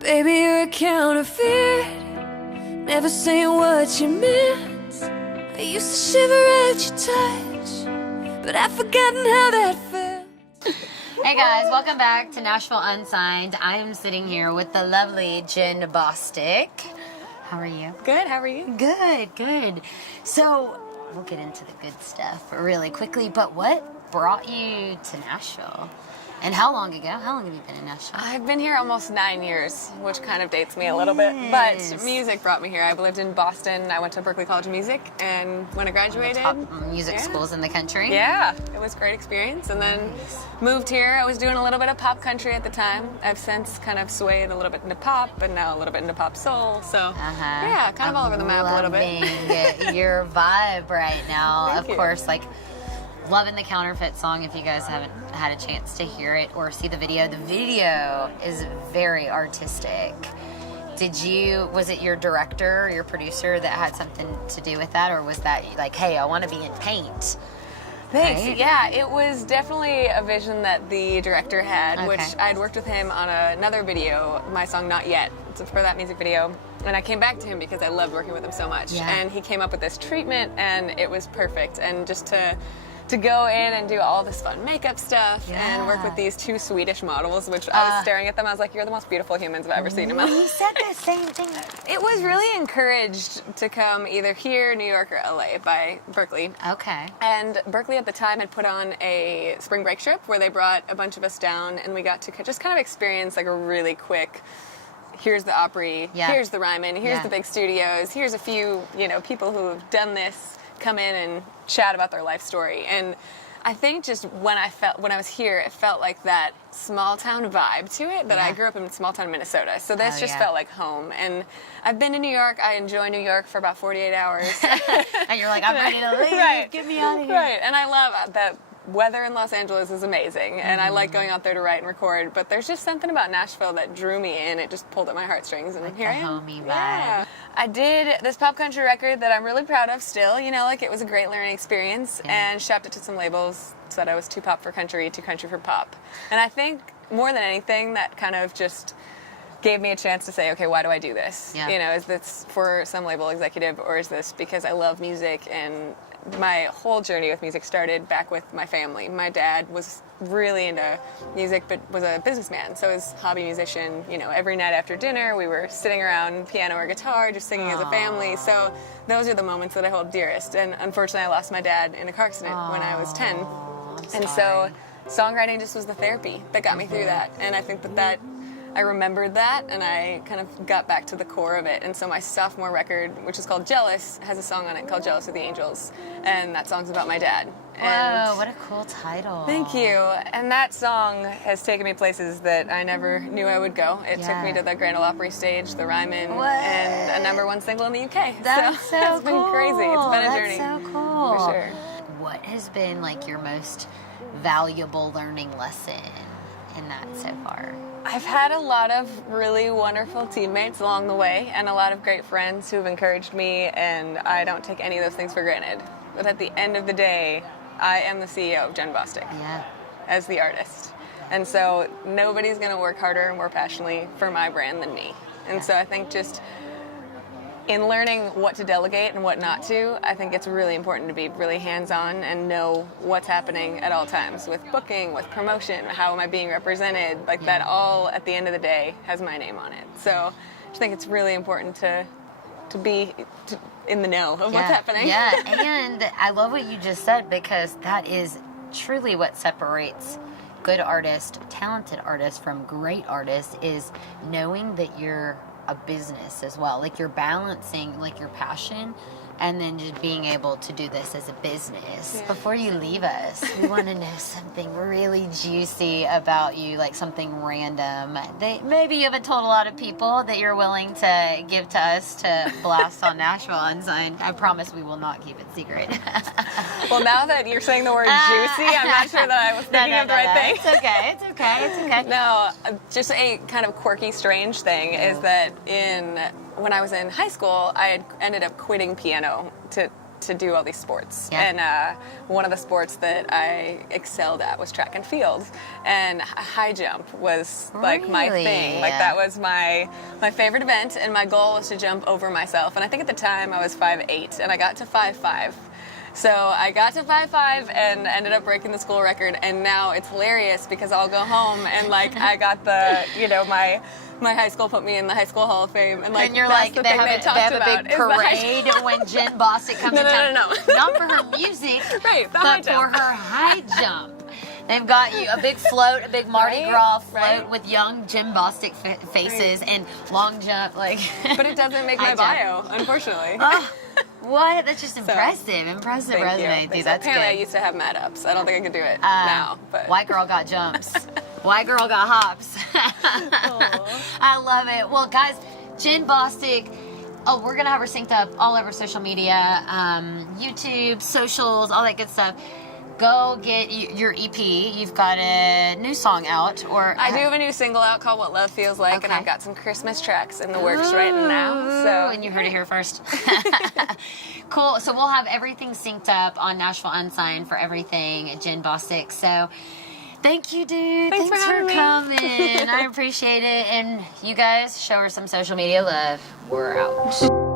Baby, you're a counterfeit, never saying what you meant. I used to shiver at your touch, but I've forgotten how that felt. Hey guys, welcome back to Nashville Unsigned. I am sitting here with the lovely Jenn Bostic. How are you? Good, how are you? Good, good. So, we'll get into the good stuff really quickly, but what brought you to Nashville? And how long ago? How long have you been in Nashville? I've been here almost 9 years, which kind of dates me a little bit. But music brought me here. I lived in Boston. I went to Berklee College of Music, and when I graduated... Top music schools in the country? Yeah, it was a great experience. And then moved here. I was doing a little bit of pop country at the time. I've since kind of swayed a little bit into pop, and now a little bit into pop soul. So, yeah, kind of all over the map a little bit. Loving your vibe right now. Thank of you. course, like... Loving the Counterfeit song. If you guys haven't had a chance to hear it or see the video is very artistic. Was it your director, your producer that had something to do with that, or was that like, hey, I want to be in paint? Thanks. Right? Yeah, it was definitely a vision that the director had, which I'd worked with him on another video, my song Not Yet, for that music video. And I came back to him because I loved working with him so much. Yeah. And he came up with this treatment, and it was perfect. And just to go in and do all this fun makeup stuff and work with these two Swedish models, which I was staring at them, I was like, you're the most beautiful humans I've ever seen in my life. You said the same thing. It was really encouraged to come either here, New York, or LA by Berklee. Okay. And Berklee at the time had put on a spring break trip where they brought a bunch of us down, and we got to just kind of experience like a really quick, here's the Opry, here's the Ryman, here's the big studios, here's a few, people who have done this, come in and chat about their life story. And I think just when I was here, it felt like that small town vibe to it that I grew up in small town Minnesota. So this just felt like home. And I've been to New York. I enjoy New York for about 48 hours. And you're like, I'm ready to leave. Right. Get me out of here. Right. And I love that weather in Los Angeles is amazing. And I like going out there to write and record. But there's just something about Nashville that drew me in. It just pulled at my heartstrings. And here I am. Homey vibe. Yeah. I did this pop country record that I'm really proud of still. Like it was a great learning experience. And shipped it to some labels. Said I was too pop for country, too country for pop. And I think more than anything, that kind of just gave me a chance to say, okay, why do I do this? Yeah. Is this for some label executive, or is this because I love music? And my whole journey with music started back with my family. My dad was really into music, but was a businessman, so was a hobby musician. Every night after dinner, we were sitting around piano or guitar, just singing as a family. So those are the moments that I hold dearest. And unfortunately, I lost my dad in a car accident when I was 10. And so songwriting just was the therapy that got me through that. And I think that I remembered that, and I kind of got back to the core of it. And so my sophomore record, which is called Jealous, has a song on it called Jealous of the Angels. And that song's about my dad. Whoa, what a cool title. Thank you. And that song has taken me places that I never knew I would go. It took me to the Grand Ole Opry stage, the Ryman, and a #1 single in the UK. That's so it's been cool. crazy. It's been a journey. That's so cool. For sure. What has been like your most valuable learning lesson in that so far? I've had a lot of really wonderful teammates along the way, and a lot of great friends who have encouraged me, and I don't take any of those things for granted. But at the end of the day, I am the CEO of Jenn Bostic as the artist. And so nobody's going to work harder and more passionately for my brand than me. And so I think just in learning what to delegate and what not to, I think it's really important to be really hands-on and know what's happening at all times with booking, with promotion, how am I being represented, that all at the end of the day has my name on it. So I just think it's really important to be in the know of what's happening. Yeah, and I love what you just said, because that is truly what separates good artists, talented artists from great artists, is knowing that you're a business as well. Like you're balancing like your passion and then just being able to do this as a business. Yeah. Before you leave us, we want to know something really juicy about you, like something random that maybe you haven't told a lot of people that you're willing to give to us to blast on Nashville Unsigned. I promise we will not keep it secret. Well, now that you're saying the word juicy, I'm not sure that I was thinking of the right thing. It's okay. It's okay. It's okay. No, just a kind of quirky, strange thing is that when I was in high school, I had ended up quitting piano to to do all these sports. Yeah. And one of the sports that I excelled at was track and field. And high jump was like my Really? thing. Like that was my favorite event, and my goal was to jump over myself. And I think at the time I was 5'8", and I got to 5'5". So I got to 5'5" and ended up breaking the school record. And now it's hilarious because I'll go home and like I got the, you know, my high school put me in the High School Hall of Fame, and like And you're that's like, the they thing have, they they have talked a about big is the high parade when Jenn Bostic comes No, to no, town. no, no. Not for her music, Right, the but high for jump. her high jump. They've got you a big float, a big Mardi Right, Gras float right. with young Jenn Bostic faces and long jump, like. But it doesn't make high my jump. bio, unfortunately. Oh, what? That's just impressive. Impressive Thank resume, you. dude. That's Apparently I good. used to have mad ups. I don't think I could do it now. But White girl got jumps. White girl got hops. I love it. Well, guys, Jenn Bostic. Oh, we're gonna have her synced up all over social media, YouTube, socials, all that good stuff. Go get your EP. You've got a new song out, or I do have a new single out called What Love Feels Like, and Okay. I've got some Christmas tracks in the works right now. So And you heard it here first. Cool. So we'll have everything synced up on Nashville Unsigned for everything at Jenn Bostic. So thank you, dude. Thanks for having me. coming. I appreciate it. And you guys show her some social media love. We're out.